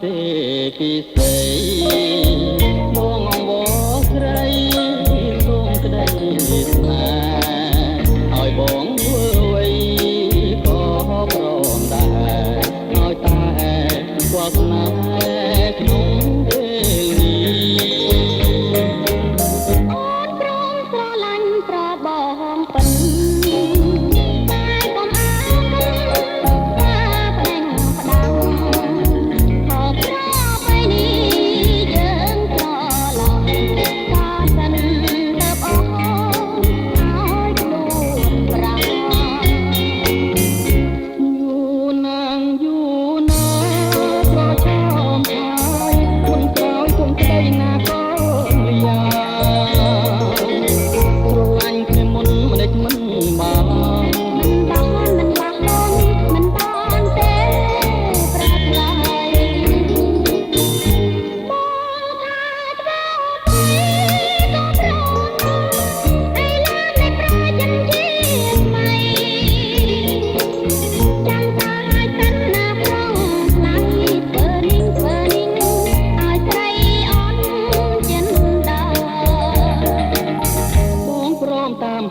ទេពីស្រីបងអង្វរស្រីសូមក្តីស្នេហ៍ឲ្យបងធ្វើអ្វីក៏ព្រមដែរឲ្យតែស្គាល់ស្នេហ៍ក្នុងពេលនេះអូនព្រមស្រឡាញ់ប្របងពិន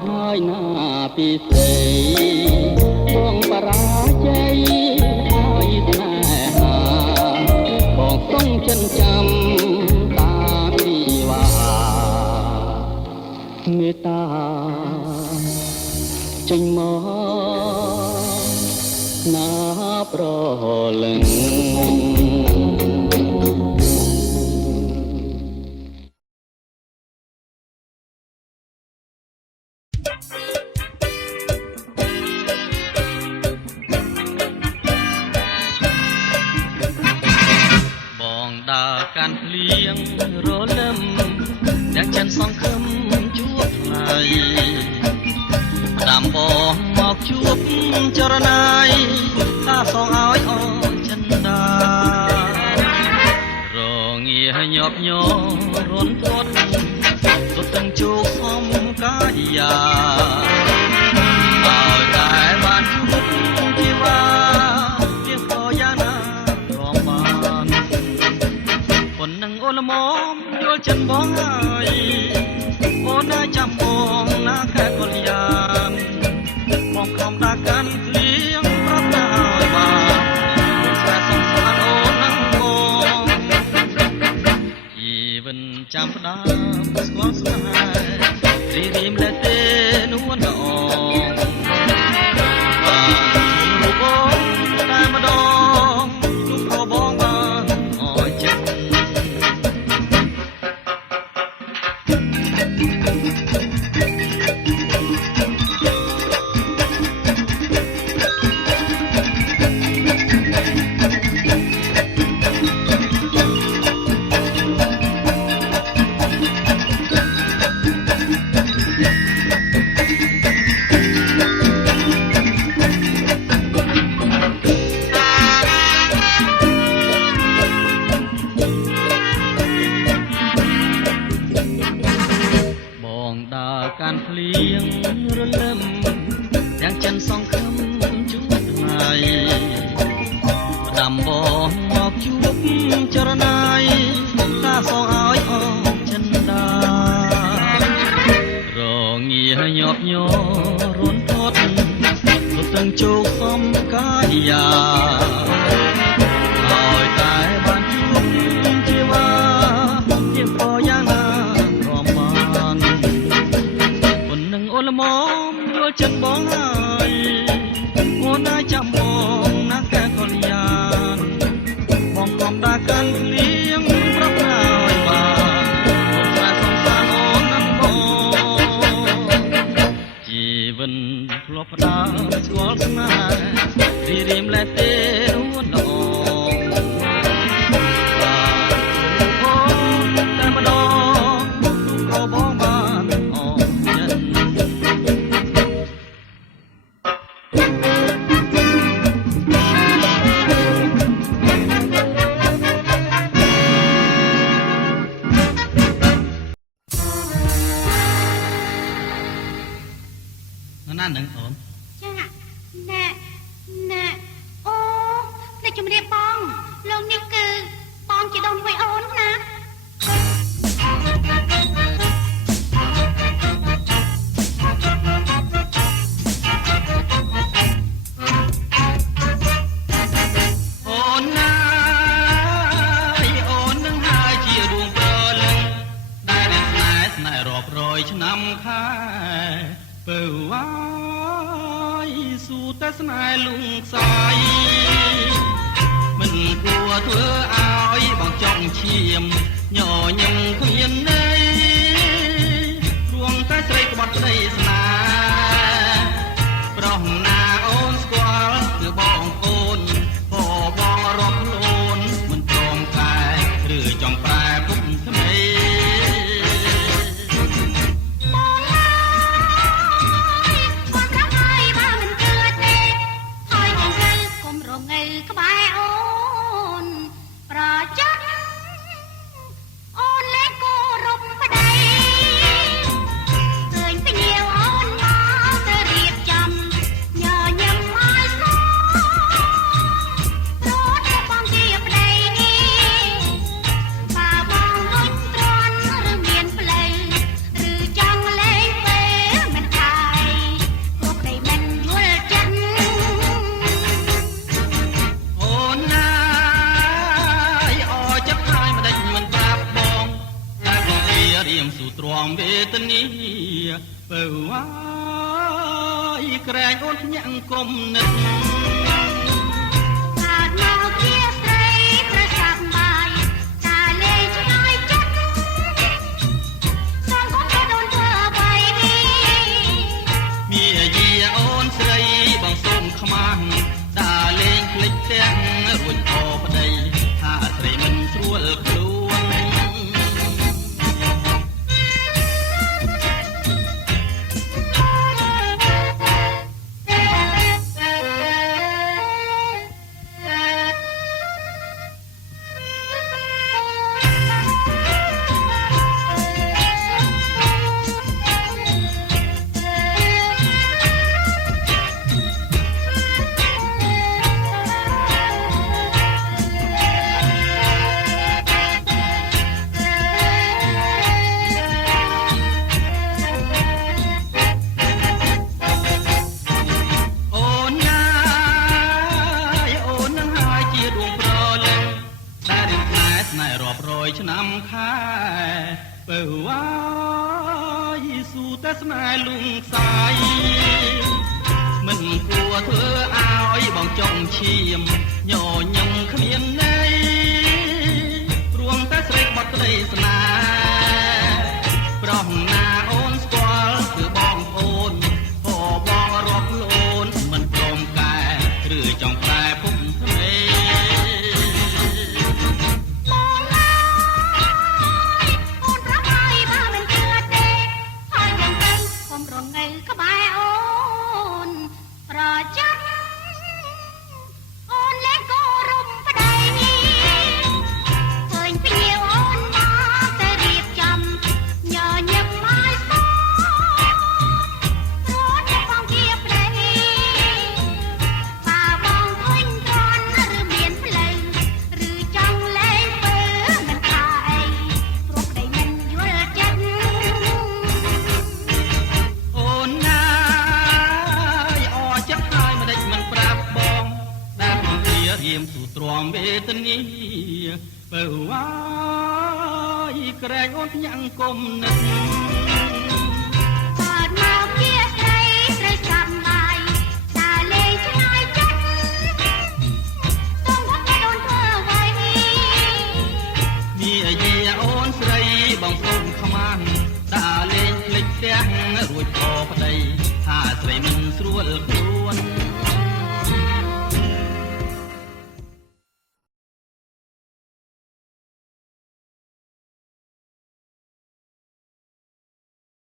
ហើយណាពីស្រីបងបរាជ័យហើយស្នេហាបងសងចិនចាំតាពីវ៉ាមេត្តាចេញមកណាប្រលឹងการเลี้ยงรอลำอยากฉันสองคำชั่วไทยดำบองหมอกชุบจรนายตาสองอ้อยอ่อนฉันดารอเงียหยอบหยอร้นทดตุตั้งจูกอมกายยาเอาแต่บ้านชุบที่ว่าเพียงพอยานารอมานคนนั่งโอละมอมโยฉันบ้องไห้โอได้จำมองนาแค่คนยามมองคำตากันเลี้ยงรับได้บ้างแค่สงสารโอนั่งมองยีวันจำได้สวงสายรีริมและเตนวนดองบ้านรูปองได้มาดองลูกพ่อบ้องบ้านอ้อยเจ็บการเลี้ยงระลำอย่างฉันสองคำชุดไทยดำบองหมอกชุบจรนายตาสองอ้อยอ่อนฉันดารอเงียหยอบหยอร้นทดตุตั้งจูกอมกายยาเอาแต่บ้านชุบที่ว่าเพียงพอยานารอมานโอละมอมโยฉันบ้องไห้โอได้จำมองนักแค่คนยานมองคำตากันเลี้ยงรับได้บ้างคนแค่สงสารโอนั่งมองจีวันพลบดาสวอลสนายรีริมและเตวนดองบ้านโอแต่มาดองลูกเขาบ้องบ้านอ่อนยันนั่นหนึ่งโอมจ้าแน่โอ้ในจุ่มเรียบปองลงนิ้วคือ ជាដូនវ័យអូនណាអូនណាយអូននឹងហើយជាដួងព្រលឹងដែលស្នេហ៍រាប់រយឆ្នាំខែបើវាយស៊ូតែស្នេហ៍លងខ្សាយមិនគួរធ្វើឲ្យបងចង់ឈាមញញឹមគ្មានន័យរួងតែស្រីក្បត់ក្តីស្នេហ៍ប្រុសណាអូនស្គាល់គឺបងអូនក៏បងរាប់ខ្លួនមិនព្រមតែឬចង់ប្រែពុកថ្មីក្បែរអូនប្រចាំអូនលេងគោរពប្តីឃើញភ្ញៀវអូនមកទៅរៀបចំញញឹមឲ្យស្គាល់ព្រោះតែបងជាប្តីបើបងមិនទ្រាំឬមានផ្លូវឬចង់លេងពេលមិនខាយព្រោះប្តីមិនយល់ចិត្តអូនណាយអចិត្តហើយមិនដេចមិនប្រាប់បងតែបងវារៀមស៊ូទ្រាំវេទនាបើវាយក្រែងអូនភ្ញាក់គុំនឹកកើតមកជាស្រីប្រសាទបាយតែលេងឆ្ងាយចិត្តសំគំទៅដូនធ្វើអ្វីមាយាអូនស្រីបងសូមខ្មាស់ដើរលេងភ្លេចទាំងរួចអប្តីថាស្រីមិនស្រួលខ្លួនរាប់រយឆ្នាំខែបើវាយស៊ូតែស្នេហ៍លងខ្សាយមិនគួរធ្វើឲ្យបងចង់ឈាមញញឹមគ្មានន័យរួងតែស្រីក្បត់ក្តីស្នេហ៍ប្រុសណាអូនស្គាល់គឺបងអូនក៏បងរាប់ខ្លួនមិនព្រមកែឬចង់ប្រែពុំថ្មីក្បែរអូនប្រចាំអូនលេងគោរពប្តីឃើញភ្ញៀវអូនមកទៅរៀបចំញញឹមឲ្យស្គាល់ព្រោះតែបងជាប្តីបើបងឃើញត្រន់ឬមានផ្លូវឬចង់លេងពេលមិនថាអីព្រោះប្តីមិនយល់ចិត្តអូនណាយអចិត្តហើយមិនដេចមិនប្រាប់បងដែលបងវារៀមស៊ូទ្រាំវេទនាបើវាយក្រែងអូនភ្ញាក់គុំនឹក